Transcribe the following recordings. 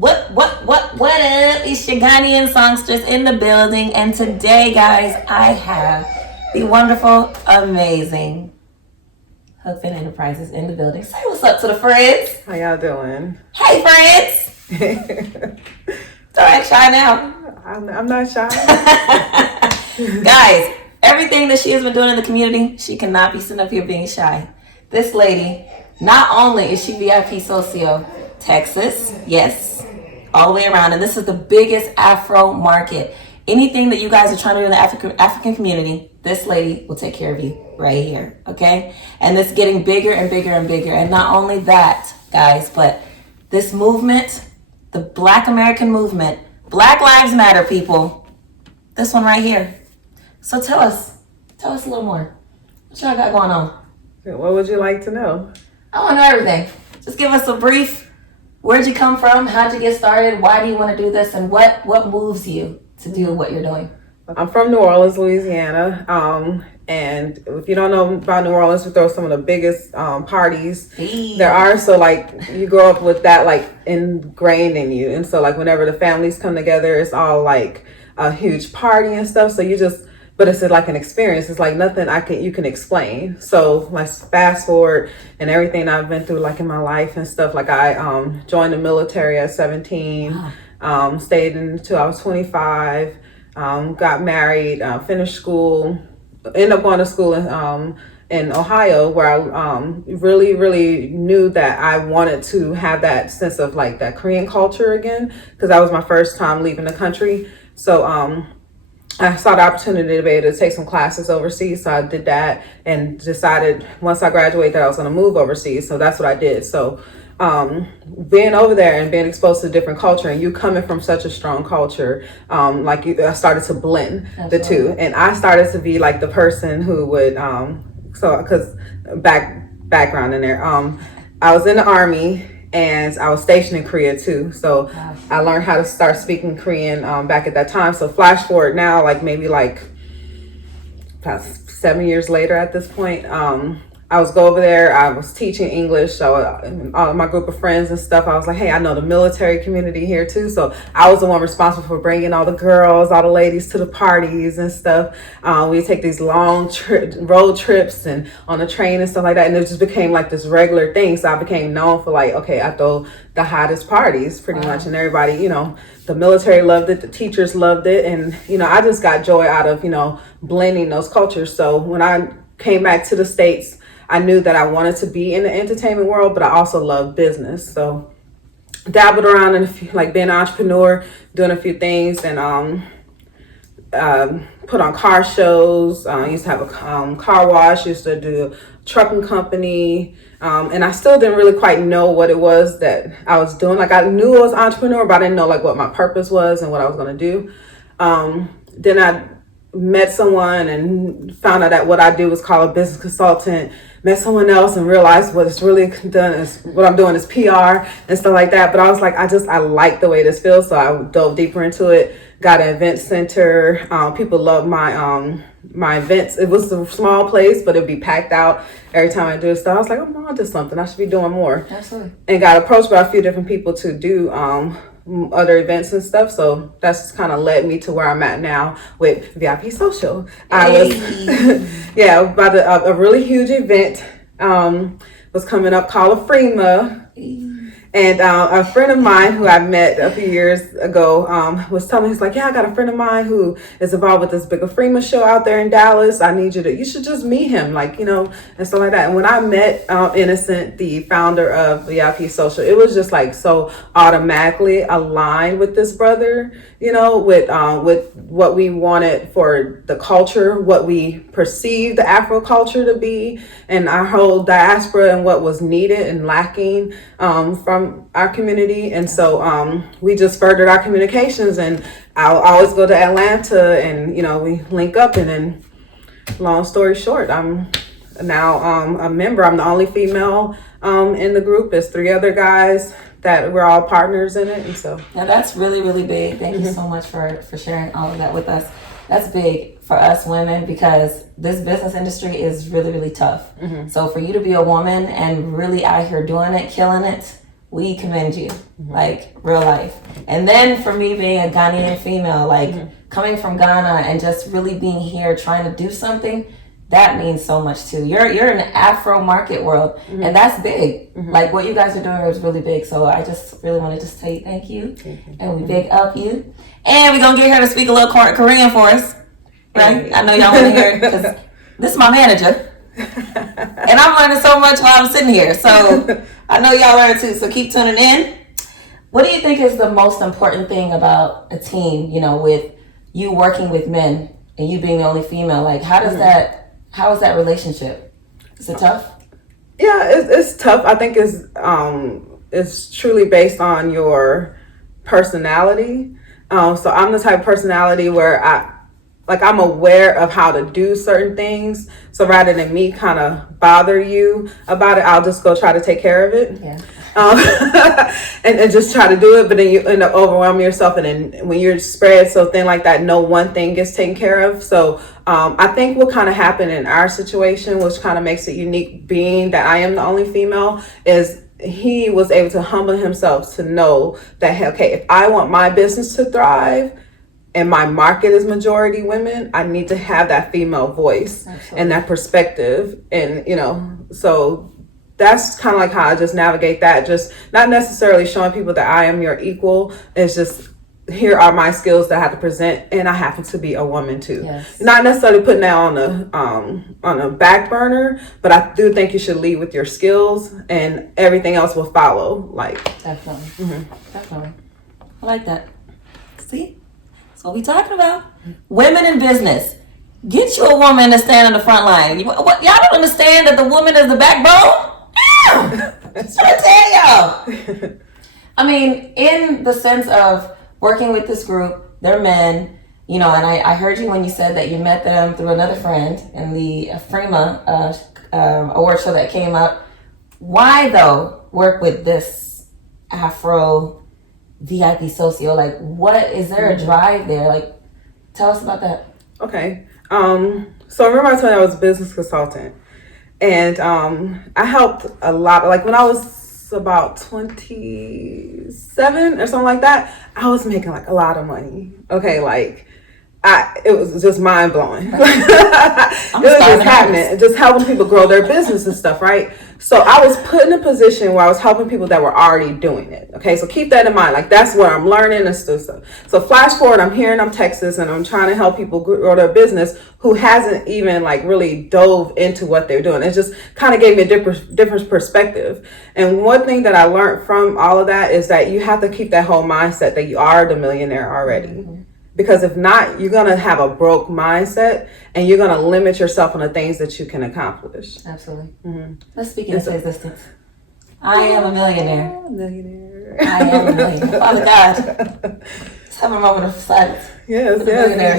What up? It's your Ghanaian songstress in the building. And today, guys, I have the wonderful, amazing Hookfin Enterprises in the building. Say what's up to the friends. How y'all doing? Hey, friends. Don't act shy now. I'm not shy. Guys, everything that she has been doing in the community, she cannot be sitting up here being shy. This lady, not only is she VIPsocio, Texas, yes, all the way around, and this is the biggest Afro market. Anything that you guys are trying to do in the African community, this lady will take care of you right here, okay? And it's getting bigger and bigger and bigger. And not only that, guys, but this movement, the Black American movement, Black Lives Matter, people, this one right here. So tell us a little more. What y'all got going on? What would you like to know? I want to know everything. Just give us a brief. Where'd you come from? How'd you get started? Why do you want to do this? And what moves you to do what you're doing? I'm from New Orleans, Louisiana. And if you don't know about New Orleans, we throw some of the biggest parties there are. So like you grow up with that like ingrained in you. And so like whenever the families come together, it's all like a huge party and stuff. So you just, but it's like an experience. It's like nothing you can explain. So let's fast forward and everything I've been through like in my life and stuff. Like I joined the military at 17, stayed until I was 25, got married, finished school, ended up going to school in Ohio, where I really knew that I wanted to have that sense of like that Korean culture again, because that was my first time leaving the country. So I saw the opportunity to be able to take some classes overseas. So I did that and decided once I graduated that I was going to move overseas. So that's what I did. So being over there and being exposed to different culture and you coming from such a strong culture, I started to blend the two. And I started to be like the person who would, because background in there, I was in the Army and I was stationed in Korea too. So I learned how to start speaking Korean back at that time. So flash forward now, like maybe like past 7 years later at this point, I was go over there. I was teaching English. So all my group of friends and stuff, I was like, hey, I know the military community here too. So I was the one responsible for bringing all the girls, all the ladies to the parties and stuff. We take these long road trips and on the train and stuff like that. And it just became like this regular thing. So I became known for like, okay, I throw the hottest parties pretty much. And everybody, the military loved it. The teachers loved it. And, I just got joy out of, blending those cultures. So when I came back to the States, I knew that I wanted to be in the entertainment world, but I also love business. So dabbled around in like being an entrepreneur, doing a few things, and put on car shows. Used to have a car wash, used to do a trucking company. And I still didn't really quite know what it was that I was doing. Like I knew I was an entrepreneur, but I didn't know like what my purpose was and what I was going to do. Then I met someone and found out that what I do was called a business consultant. Met someone else and realized what it's really done is what I'm doing is PR and stuff like that. But I was like, I like the way this feels. So I dove deeper into it, got an event center. People love my events. It was a small place, but it'd be packed out every time I do stuff. I was like, I'm on to something. I should be doing more. Absolutely. And got approached by a few different people to do other events and stuff. So that's kind of led me to where I'm at now with VIPsocio. I was, about a really huge event was coming up called Afrima. And a friend of mine who I met a few years ago was telling me, he's like, yeah, I got a friend of mine who is involved with this big Afrima show out there in Dallas. I need you should just meet him, and stuff like that. And when I met Innocent, the founder of VIPsocio, it was just like so automatically aligned with this brother, with what we wanted for the culture, what we perceived the Afro culture to be, and our whole diaspora and what was needed and lacking from our community. And so we just furthered our communications, and I'll always go to Atlanta and we link up. And then long story short, I'm now a member. I'm the only female in the group. There's 3 other guys that we're all partners in it. And so now that's really, really big. Thank you so much for sharing all of that with us. That's big for us women because this business industry is really, really tough. So for you to be a woman and really out here doing it, killing it, we commend you, like real life. And then for me being a Ghanaian female, like coming from Ghana and just really being here trying to do something, that means so much too. You're in the Afro market world, and that's big. Like what you guys are doing is really big. So I just really want to just tell you thank you. And we big up you. And we're gonna get her to speak a little Korean for us. Right? I know y'all want to hear it because this is my manager. And I'm learning so much while I'm sitting here. So I know y'all learn too. So keep tuning in. What do you think is the most important thing about a team, you know, with you working with men and you being the only female? Like how is that relationship? Is it tough? Yeah, it's tough. I think it's truly based on your personality. So I'm the type of personality where I'm aware of how to do certain things. So rather than me kind of bother you about it, I'll just go try to take care of it. Yeah. And just try to do it. But then you end up overwhelming yourself. And then when you're spread so thin like that, no one thing gets taken care of. So I think what kind of happened in our situation, which kind of makes it unique being that I am the only female, is he was able to humble himself to know that, okay, if I want my business to thrive, and my market is majority women, I need to have that female voice. Absolutely. And that perspective. And, you know, so that's kind of like how I just navigate that. Just not necessarily showing people that I am your equal. It's just, here are my skills that I have to present. And I happen to be a woman too. Yes. Not necessarily putting that on a back burner, but I do think you should lead with your skills and everything else will follow. Like, definitely. Definitely. I like that. See? That's what we talking about. Women in business. Get you a woman to stand on the front line. Y'all don't understand that the woman is the backbone? That's what I tell y'all. I mean, in the sense of working with this group, they're men, you know, and I heard you when you said that you met them through another friend in the FREMA award show that came up. Why, though, work with this Afro VIPsocio? Like, what is there a drive there? Like, tell us about that. Okay. So remember I told you I was a business consultant, and I helped a lot. Like when I was about 27 or something like that, I was making like a lot of money. Okay, like it was just mind blowing. It was just happening, just helping people grow their business and stuff, right? So I was put in a position where I was helping people that were already doing it. Okay, so keep that in mind. Like that's where I'm learning and stuff. So flash forward, I'm here and I'm Texas, and I'm trying to help people grow their business who hasn't even like really dove into what they're doing. It just kind of gave me a different perspective. And one thing that I learned from all of that is that you have to keep that whole mindset that you are the millionaire already. Mm-hmm. Because if not, you're going to have a broke mindset and you're going to limit yourself on the things that you can accomplish. Absolutely. Mm-hmm. Let's speak into existence. I am a millionaire. I am a millionaire. Father God. Let's have a moment of silence. Yes, you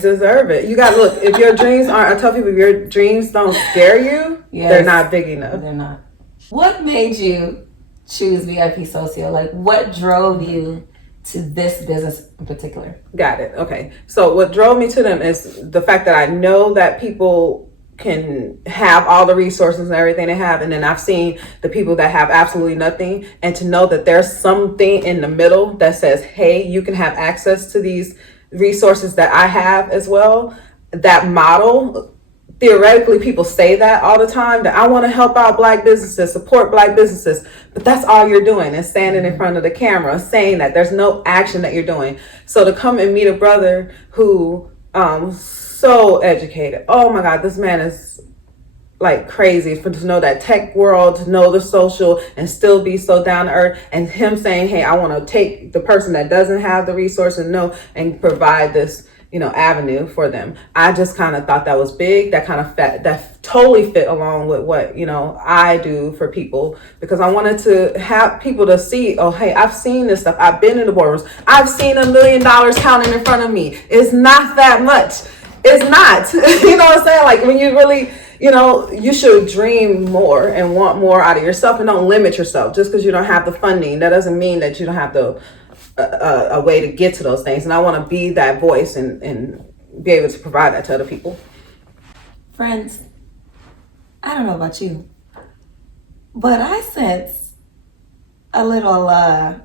deserve it. You got to look, if your dreams aren't, I tell people, if your dreams don't scare you, they're not big enough. They're not. What made you choose VIPsocio? Like, what drove you to this business in particular? Got it. Okay. So what drove me to them is the fact that I know that people can have all the resources and everything they have. And then I've seen the people that have absolutely nothing, and to know that there's something in the middle that says, hey, you can have access to these resources that I have as well. That model, theoretically, people say that all the time, that I want to help out Black businesses, support Black businesses, but that's all you're doing is standing in front of the camera saying that. There's no action that you're doing. So to come and meet a brother who so educated, oh my God, this man is like crazy, to know that tech world, to know the social and still be so down to earth, and him saying, hey, I want to take the person that doesn't have the resources and provide this, you know, avenue for them. I just kind of thought that was big. That kind of that totally fit along with what, you know, I do for people, because I wanted to have people to see, oh, hey, I've seen this stuff. I've been in the boardrooms. I've seen $1 million counting in front of me. It's not that much. It's not. You know what I'm saying? Like when you really, you know, you should dream more and want more out of yourself, and don't limit yourself just because you don't have the funding. That doesn't mean that you don't have a way to get to those things. And I want to be that voice and be able to provide that to other people. Friends, I don't know about you, but I sense a little, I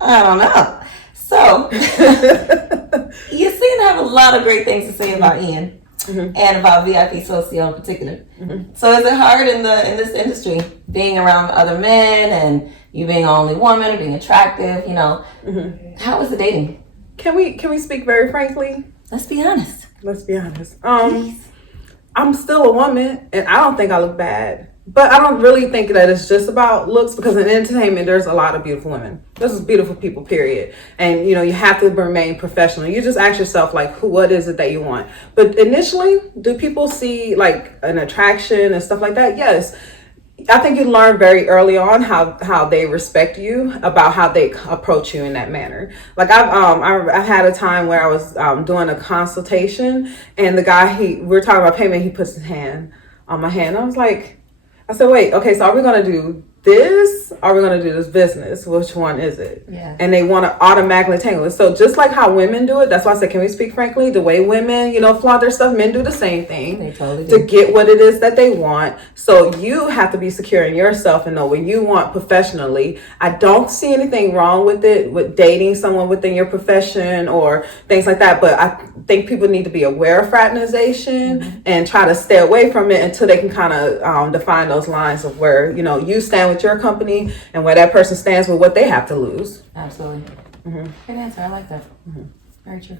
don't know. So, you seem to have a lot of great things to say about Ian and about VIPsocio in particular. So, is it hard in this industry, being around other men and you being the only woman, being attractive, you know? How is the dating? Can we speak very frankly? Let's be honest. Let's be honest. Please. I'm still a woman, and I don't think I look bad. But I don't really think that it's just about looks, because in entertainment, there's a lot of beautiful women. There's beautiful people, period. And, you know, you have to remain professional. You just ask yourself, like, what is it that you want? But initially, do people see, like, an attraction and stuff like that? Yes. I think you learn very early on how they respect you, about how they approach you in that manner. Like I had a time where I was doing a consultation, and the guy we were talking about payment. He puts his hand on my hand. I said, wait, okay, so are we gonna do this? Or are we gonna do this business? Which one is it? Yeah. And they want to automatically tangle it. So just like how women do it, that's why I said, can we speak frankly? The way women, you know, flaunt their stuff, men do the same thing. They totally do. To get what it is that they want. So you have to be secure in yourself and know what you want professionally. I don't see anything wrong with it, with dating someone within your profession or things like that. But I think people need to be aware of fraternization and try to stay away from it until they can kind of define those lines of where, you know, you stand with your company and where that person stands with what they have to lose. Absolutely. Good answer. I like that. Very true.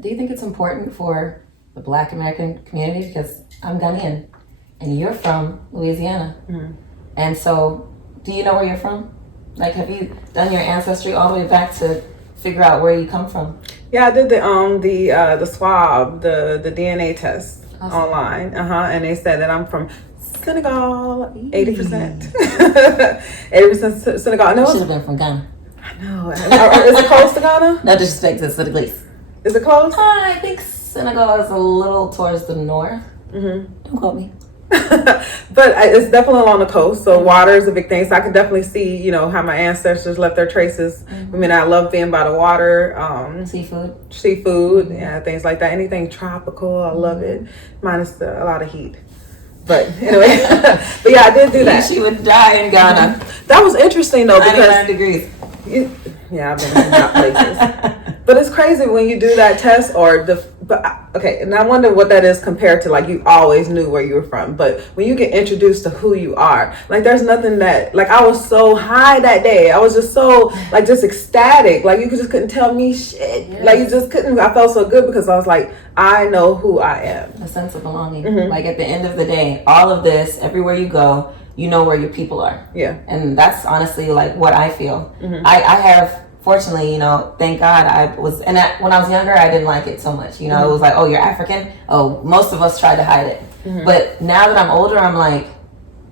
Do you think it's important for the Black American community? Because I'm Ghanaian and you're from Louisiana. And so, do you know where you're from? Like, have you done your ancestry all the way back to figure out where you come from? Yeah, I did the swab, the DNA test online. And they said that I'm from Senegal, 80%. 80% Senegal. No, should have been from Ghana. I know. Is it close to Ghana? No disrespect to Senegalese. Is it close? I think Senegal is a little towards the north. Don't quote me. But it's definitely along the coast, so water is a big thing. So I can definitely see, you know, how my ancestors left their traces. I mean, I love being by the water. Seafood, yeah, things like that. Anything tropical, I love it. Minus a lot of heat. But anyway, but yeah, I did do that. She would die in Ghana. That was interesting though, because 99 degrees. Yeah, I've been in hot places. But it's crazy when you do that test okay, and I wonder what that is compared to, like, you always knew where you were from. But when you get introduced to who you are, like, there's nothing that, like, I was so high that day. I was just so, like, just ecstatic. Like, you just couldn't tell me shit. Yes. Like, you just couldn't. I felt so good because I was like, I know who I am. A sense of belonging. Like, at the end of the day, all of this, everywhere you go, you know where your people are. Yeah. And that's honestly, like, what I feel. I have... Fortunately, you know, thank God when I was younger, I didn't like it so much. You know, it was like, oh, you're African? Oh, most of us tried to hide it. But now that I'm older, I'm like,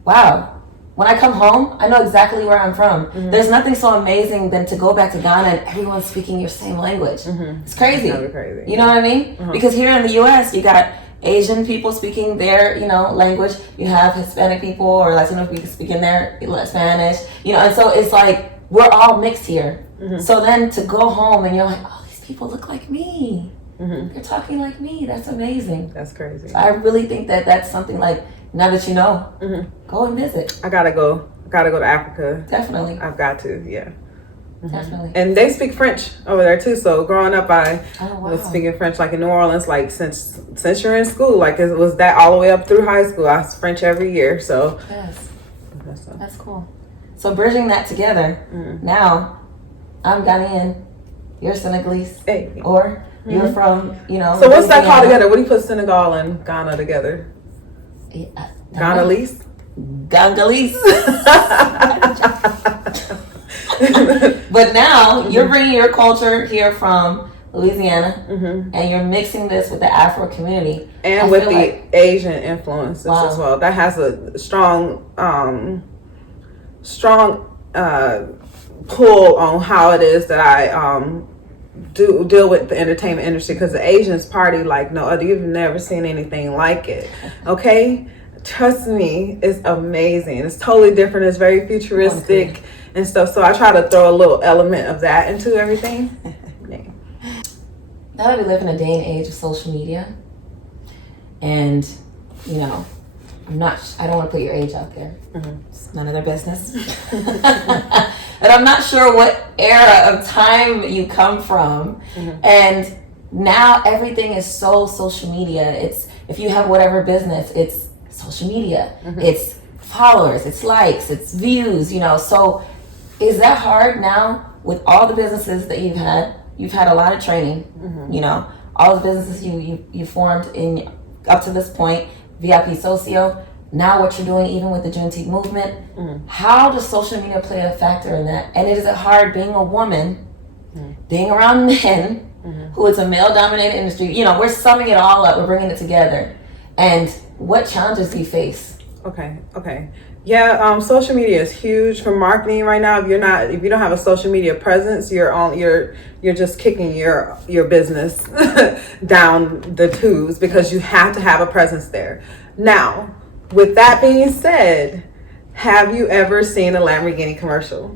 wow, when I come home, I know exactly where I'm from. There's nothing so amazing than to go back to Ghana and everyone's speaking your same language. It's crazy. Crazy. You know what I mean? Because here in the U.S., you got Asian people speaking their, you know, language. You have Hispanic people or Latino people speaking their Spanish. You know, and so it's like, we're all mixed here. So then to go home and you're like, oh, these people look like me. They're talking like me. That's amazing. That's crazy. So I really think that that's something, like, now that you know, go and visit. I gotta go to Africa. Definitely. I've got to, yeah. Definitely. And they speak French over there too. So growing up, I was wow. speaking French, like in New Orleans, like since you're in school, like it was that all the way up through high school. I was French every year. So yes, that's cool. So bridging that together, now I'm Ghanaian, you're Senegalese, or you're from, you know. So what's that called together? What do you put Senegal and Ghana together? Ghanalese? Gangalese. But now you're bringing your culture here from Louisiana, and you're mixing this with the Afro community. And with the Asian influences as well. That has a strong pull on how it is that I do deal with the entertainment industry, because the Asians party like no other. You've never seen anything like it. Okay, trust me, it's amazing. It's totally different. It's very futuristic and stuff. So I try to throw a little element of that into everything. Now that we live in a day and age of social media, and you know, I don't want to put your age out there. It's none of their business. But I'm not sure what era of time you come from. And now everything is so social media. It's, if you have whatever business, it's social media. It's followers, it's likes, it's views, you know. So is that hard now with all the businesses that you've had? You've had a lot of training, you know, all the businesses you formed in up to this point, VIPsocio, now what you're doing even with the Juneteenth movement. How does social media play a factor in that? And is it hard being a woman, being around men, who is a male-dominated industry? You know, we're summing it all up, we're bringing it together. And what challenges do you face? Okay. Yeah, social media is huge for marketing right now. If you don't have a social media presence, you're just kicking your business down the tubes, because you have to have a presence there. Now, with that being said, have you ever seen a Lamborghini commercial?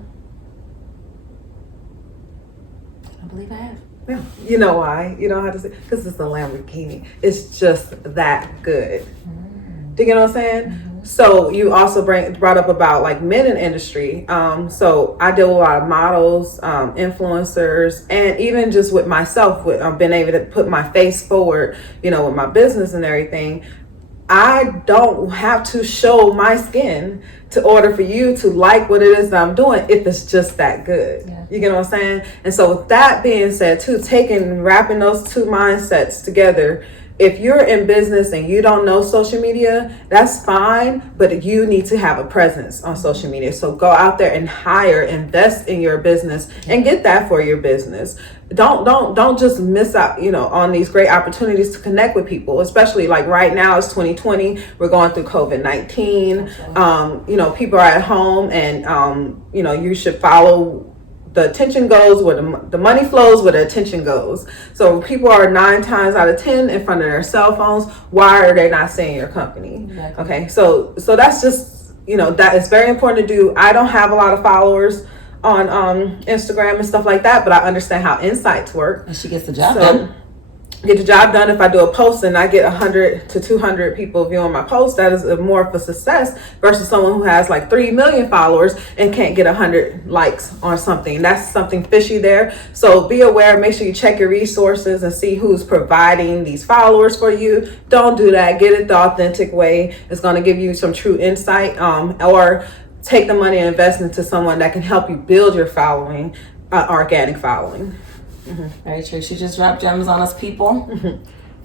I believe I have. Yeah. You know why? You know how to say? Because it's a Lamborghini. It's just that good. Do you get what I'm saying? So you also brought up about like men in industry. So I deal with a lot of models, influencers, and even just with myself, with being able to put my face forward, you know, with my business and everything. I don't have to show my skin to order for you to like what it is that I'm doing, if it's just that good. Yeah. You get what I'm saying? And so with that being said too, wrapping those two mindsets together, if you're in business and you don't know social media, that's fine, but you need to have a presence on social media. So go out there and invest in your business and get that for your business. Don't just miss out, you know, on these great opportunities to connect with people, especially like right now it's 2020. We're going through COVID-19. You know, people are at home, and you know, you should follow the attention goes where the money flows, where the attention goes. So people are 9 times out of 10 in front of their cell phones. Why are they not seeing your company? Exactly. Okay, so that's just, you know, that is very important to do. I don't have a lot of followers on Instagram and stuff like that, but I understand how insights work. And she gets the job done. Get the job done. If I do a post and I get 100 to 200 people viewing my post, that is more of a success versus someone who has like 3 million followers and can't get 100 likes on something. That's something fishy there. So be aware, make sure you check your resources and see who's providing these followers for you. Don't do that. Get it the authentic way. It's going to give you some true insight, or take the money and invest into someone that can help you build your following, organic following. Very true. She just dropped gems on us, people.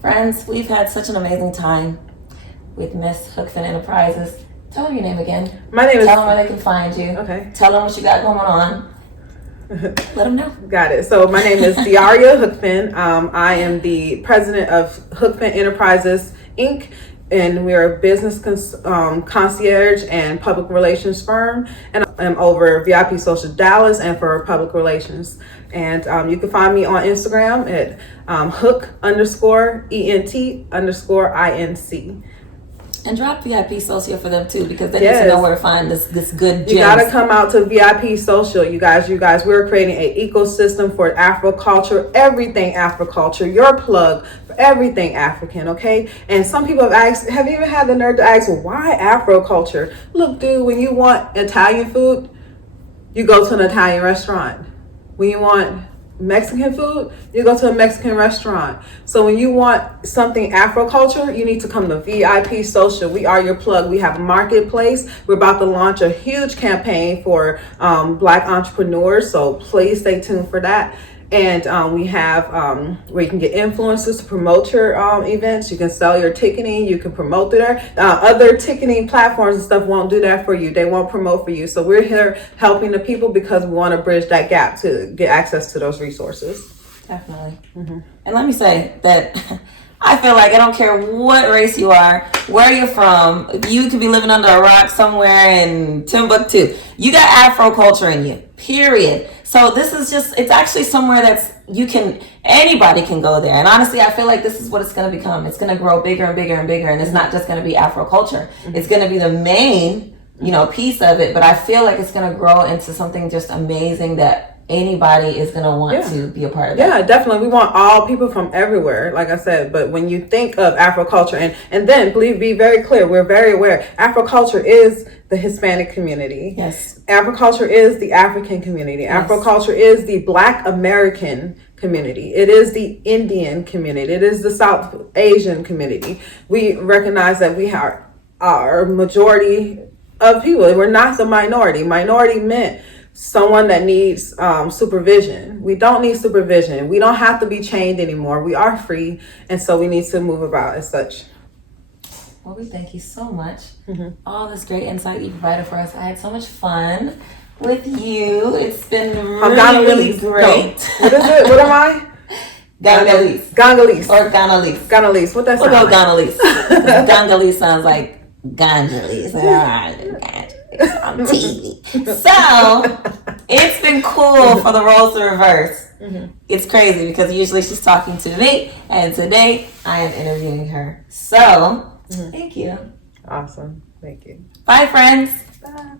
Friends, we've had such an amazing time with Miss Hookfin Enterprises. Tell them your name again. My name is... Tell them where they can find you. Okay. Tell them what you got going on. Let them know. Got it. So my name is Daria Hookfin. I am the president of Hookfin Enterprises, Inc., and we're a business concierge and public relations firm. And I'm over VIPsocio Dallas and for public relations. And you can find me on Instagram at hook_ENT_INC. And drop VIPsocio for them too, because they need to know where to find this good gems. You gotta come out to VIPsocio, you guys. We're creating an ecosystem for Afro culture, everything Afro culture, your plug for everything African, okay? And some people have asked, have you ever had the nerve to ask, well, why Afro culture? Look, dude, when you want Italian food, you go to an Italian restaurant. When you want Mexican food, you go to a Mexican restaurant. So when you want something Afro culture, you need to come to VIPsocio. We are your plug. We have a marketplace. We're about to launch a huge campaign for Black entrepreneurs. So please stay tuned for that. And we have where you can get influencers to promote your events. You can sell your ticketing. You can promote there. Other ticketing platforms and stuff won't do that for you. They won't promote for you. So we're here helping the people because we want to bridge that gap to get access to those resources. Definitely. And let me say that I feel like I don't care what race you are, where you're from. You could be living under a rock somewhere in Timbuktu. You got Afro culture in you, period. So this is just, it's actually somewhere that's, anybody can go there. And honestly, I feel like this is what it's going to become. It's going to grow bigger and bigger and bigger. And it's not just going to be Afro culture. It's going to be the main, piece of it. But I feel like it's going to grow into something just amazing that anybody is going to want to be a part of that. Yeah, definitely. We want all people from everywhere, like I said. But when you think of Afro culture, and then be very clear, we're very aware, Afro culture is the Hispanic community. Yes. Afro culture is the African community. Yes. Afro culture is the Black American community. It is the Indian community. It is the South Asian community. We recognize that we are majority of people. We're not the minority. Minority meant someone that needs supervision. We don't need supervision. We don't have to be chained anymore. We are free, and so we need to move about as such. Well, we thank you so much. All this great insight you provided for us. I had so much fun with you. It's been really great. No. What is it? What am I? Gangalese. Gangalese. Or Ganalese. Ganalese. What that What sound about like? Ganalese? Gangalese sounds like Ganjalese. On TV. So, it's been cool for the roles to reverse. It's crazy because usually she's talking to me, and today I am interviewing her. So, thank you. Awesome. Thank you. Bye, friends. Bye.